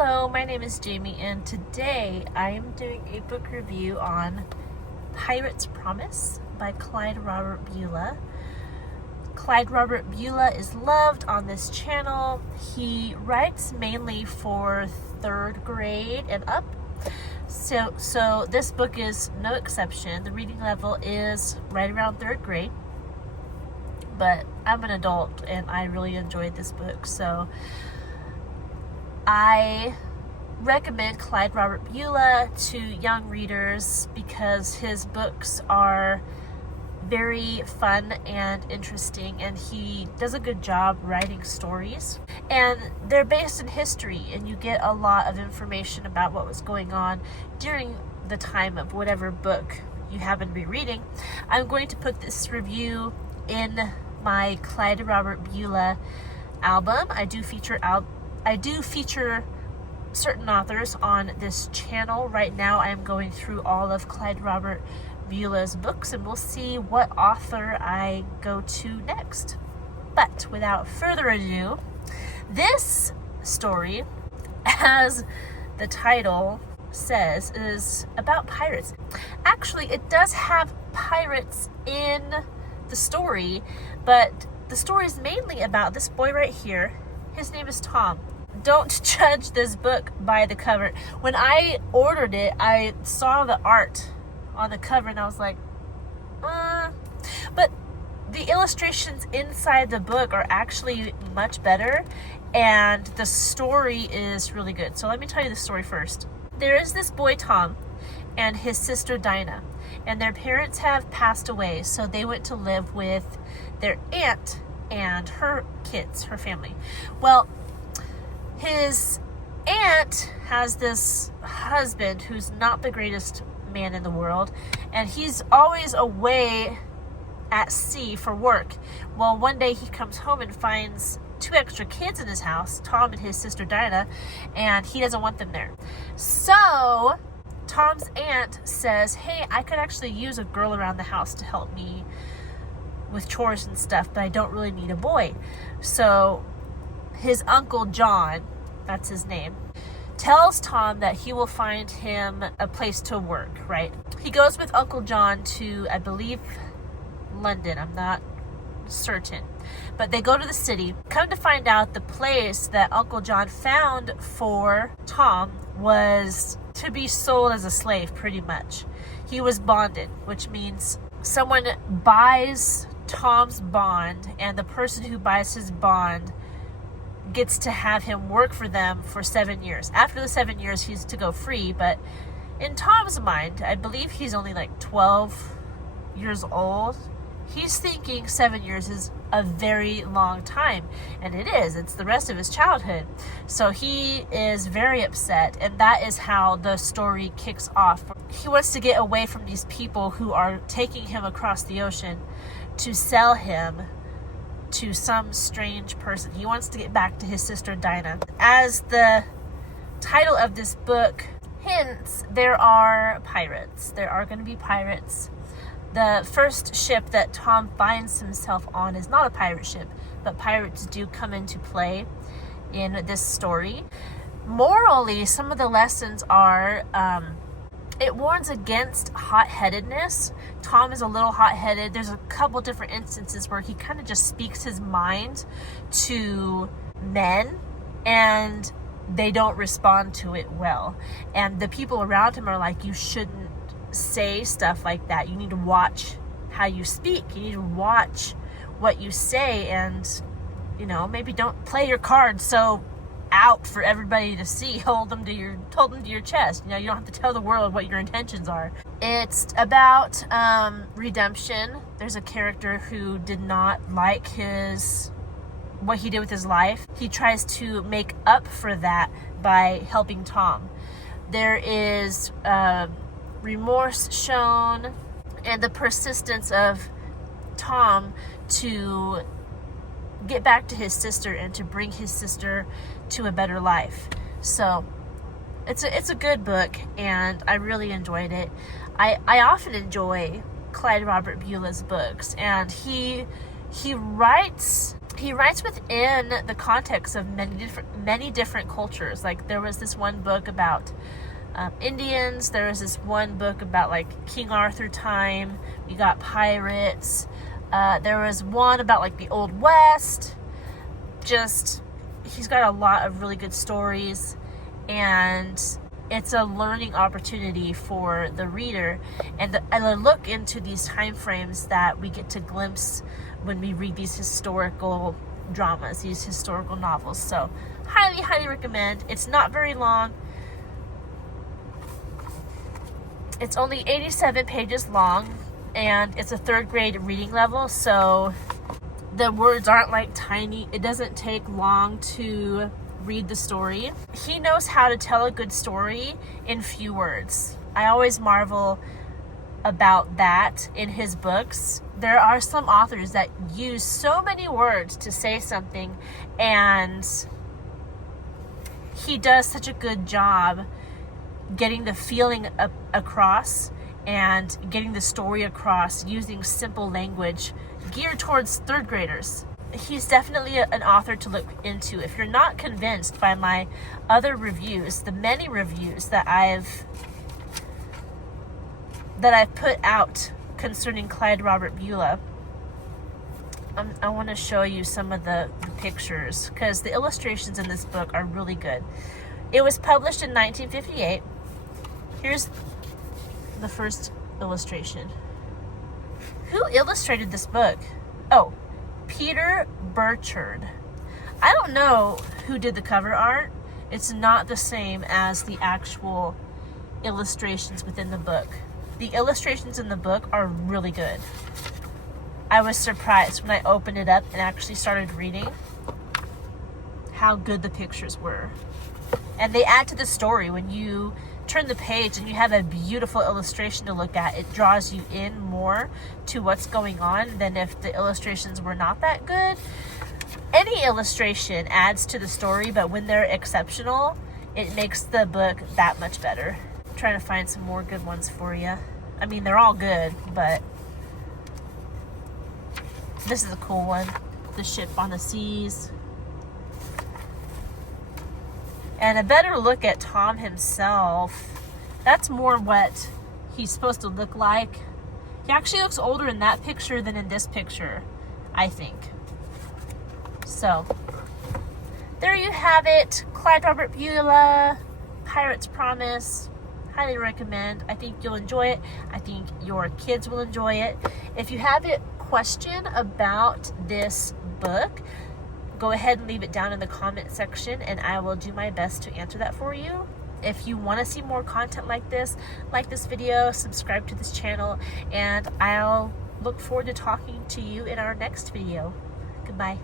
Hello, my name is Jamie, and today I am doing a book review on Pirate's Promise by Clyde Robert Bulla. Clyde Robert Bulla is loved on this channel. He writes mainly for 3rd grade and up. So this book is no exception. The reading level is right around 3rd grade. But I'm an adult and I really enjoyed this book, so I recommend Clyde Robert Bulla to young readers because his books are very fun and interesting, and he does a good job writing stories. And they're based in history, and you get a lot of information about what was going on during the time of whatever book you happen to be reading. I'm going to put this review in my Clyde Robert Bulla album. I do feature certain authors on this channel. Right now I am going through all of Clyde Robert Bulla's books, and we'll see what author I go to next. But without further ado, this story, as the title says, is about pirates. Actually, it does have pirates in the story, but the story is mainly about this boy right here. His name is Tom. Don't judge this book by the cover. When I ordered it, I saw the art on the cover and I was like, but the illustrations inside the book are actually much better, and the story is really good. So let me tell you the story first. There is this boy Tom and his sister Dinah, and their parents have passed away, so they went to live with their aunt and her kids, her family. Well, his aunt has this husband who's not the greatest man in the world, and he's always away at sea for work. Well, one day he comes home and finds 2 extra kids in his house, Tom and his sister Dinah, and he doesn't want them there. So Tom's aunt says, hey, I could actually use a girl around the house to help me with chores and stuff, but I don't really need a boy. So his uncle John, that's his name, tells Tom that he will find him a place to work, right? He goes with Uncle John to, I believe, London. I'm not certain. But they go to the city. Come to find out, the place that Uncle John found for Tom was to be sold as a slave, pretty much. He was bonded, which means someone buys Tom's bond, and the person who buys his bond gets to have him work for them for 7 years. After the 7 years, he's to go free, but in Tom's mind, I believe he's only like 12 years old. He's thinking 7 years is a very long time, and it is. It's the rest of his childhood. So he is very upset, and that is how the story kicks off. He wants to get away from these people who are taking him across the ocean to sell him to some strange person. He wants to get back to his sister Dinah. As the title of this book hints, there are pirates. There are going to be pirates. The first ship that Tom finds himself on is not a pirate ship, but pirates do come into play in this story. Morally, some of the lessons are, it warns against hot-headedness. Tom is a little hot-headed. There's a couple different instances where he kind of just speaks his mind to men, and they don't respond to it well. And the people around him are like, you shouldn't say stuff like that. You need to watch how you speak. You need to watch what you say, and, maybe don't play your cards so out for everybody to see. Hold them to your chest. You don't have to tell the world what your intentions are. It's about redemption. There's a character who did not like what he did with his life. He tries to make up for that by helping Tom. There is remorse shown, and the persistence of Tom to get back to his sister and to bring his sister to a better life. So it's a good book, and I really enjoyed it. I often enjoy Clyde Robert Bulla's books, and he he writes within the context of many different cultures. Like there was this one book about Indians. There was this one book about like King Arthur time. We got pirates. There was one about like the Old West. Just, he's got a lot of really good stories, and it's a learning opportunity for the reader, and a look into these time frames that we get to glimpse when we read these historical dramas, these historical novels. So highly recommend. It's not very long. It's only 87 pages long, and it's a 3rd grade reading level, so the words aren't like tiny. It doesn't take long to read the story. He knows how to tell a good story in few words. I always marvel about that in his books. There are some authors that use so many words to say something, and he does such a good job getting the feeling across and getting the story across using simple language geared towards 3rd graders. He's definitely an author to look into. If you're not convinced by my other reviews, the many reviews that I've put out concerning Clyde Robert Bulla, I want to show you some of the pictures, because the illustrations in this book are really good. It was published in 1958. Here's the first illustration. Who illustrated this book? Oh, Peter Burchard. I don't know who did the cover art. It's not the same as the actual illustrations within the book. The illustrations in the book are really good. I was surprised when I opened it up and actually started reading how good the pictures were. And they add to the story. When you turn the page and you have a beautiful illustration to look at, it draws you in more to what's going on than if the illustrations were not that good. Any illustration adds to the story, but when they're exceptional, it makes the book that much better. I'm trying to find some more good ones for you. I mean, they're all good, but this is a cool one. The Ship on the Seas. And a better look at Tom himself. That's more what he's supposed to look like. He actually looks older in that picture than in this picture, I think. So, there you have it. Clyde Robert Bulla, Pirate's Promise. Highly recommend. I think you'll enjoy it. I think your kids will enjoy it. If you have a question about this book, go ahead and leave it down in the comment section, and I will do my best to answer that for you. If you want to see more content like this video, subscribe to this channel, and I'll look forward to talking to you in our next video. Goodbye.